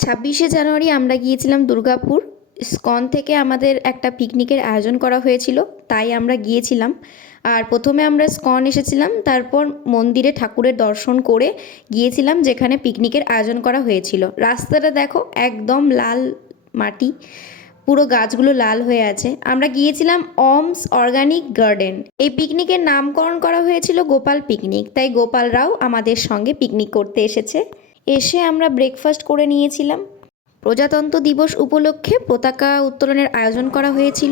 26শে জানুয়ারি আমরা গিয়েছিলাম দুর্গাপুর। ইস্কন থেকে আমাদের একটা পিকনিকের আয়োজন করা হয়েছিল, তাই আমরা গিয়েছিলাম। আর প্রথমে আমরা ইস্কন এসেছিলাম, তারপর মন্দিরে ঠাকুরের দর্শন করে গিয়েছিলাম যেখানে পিকনিকের আয়োজন করা হয়েছিল। রাস্তাটা দেখো, একদম লাল মাটি, পুরো গাছগুলো লাল হয়ে আছে। আমরা গিয়েছিলাম অমস অর্গানিক গার্ডেন। এই পিকনিকের নামকরণ করা হয়েছিল গোপাল পিকনিক, তাই গোপালরাও আমাদের সঙ্গে পিকনিক করতে এসেছে। এসে আমরা ব্রেকফাস্ট করে নিয়েছিলাম। প্রজাতন্ত্র দিবস উপলক্ষে পতাকা উত্তোলনের আয়োজন করা হয়েছিল।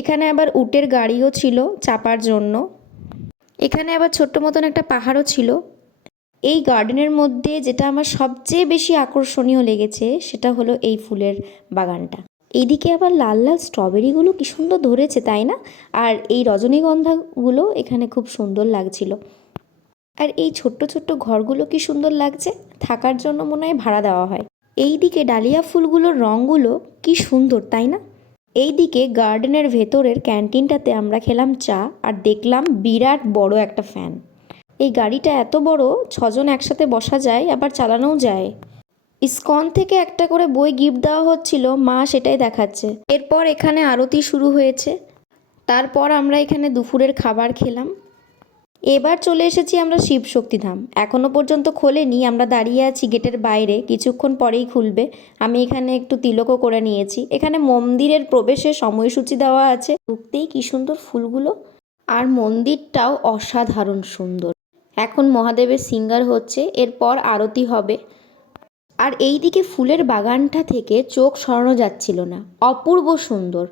এখানে আবার উটের গাড়িও ছিল চাপার জন্য। এখানে আবার ছোট্ট মতন একটা পাহাড়ও ছিল। এই গার্ডেনের মধ্যে যেটা আমার সবচেয়ে বেশি আকর্ষণীয় লেগেছে সেটা হলো এই ফুলের বাগানটা। এইদিকে আবার লাল লাল স্ট্রবেরিগুলো কি সুন্দর ধরেছে, তাই না? আর এই রজনীগন্ধাগুলো এখানে খুব সুন্দর লাগছিল। আর এই ছোট্ট ছোট্ট ঘরগুলো কি সুন্দর লাগছে, থাকার জন্য মনে হয় ভাড়া দেওয়া হয়। এই দিকে ডালিয়া ফুলগুলোর রঙগুলো কি সুন্দর, তাই না? এই দিকে গার্ডেনের ভেতরের ক্যান্টিনটাতে আমরা খেলাম চা আর দেখলাম বিরাট বড় একটা ফ্যান। এই গাড়িটা এত বড়, 6জন একসাথে বসা যায়, আবার চালানোও যায়। ইসকন থেকে একটা করে বই গিফট দেওয়া হচ্ছিল, মা সেটাই দেখাচ্ছে। এরপর এখানে আরতি শুরু হয়েছে। তারপর আমরা এখানে দুপুরের খাবার খেলাম। এবার চলে এসেছি আমরা শিবশক্তিধাম। এখনও পর্যন্ত খোলেনি, আমরা দাঁড়িয়ে আছি গেটের বাইরে, কিছুক্ষণ পরেই খুলবে। আমি এখানে একটু তিলকও করে নিয়েছি। এখানে মন্দিরের প্রবেশের সময়সূচি দেওয়া আছে। ঢুকতেই কি সুন্দর ফুলগুলো, আর মন্দিরটাও অসাধারণ সুন্দর। এখন মহাদেবের সিঙ্গার হচ্ছে, এরপর আরতি হবে। আর এই দিকে ফুলের বাগানটা থেকে চোখ সরানো যাচ্ছিল না, অপূর্ব সুন্দর।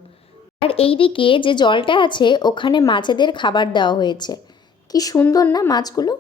আর এই দিকে যে জলটা আছে ওখানে মাছেদের খাবার দেওয়া হয়েছে, কি সুন্দর না মাছগুলো।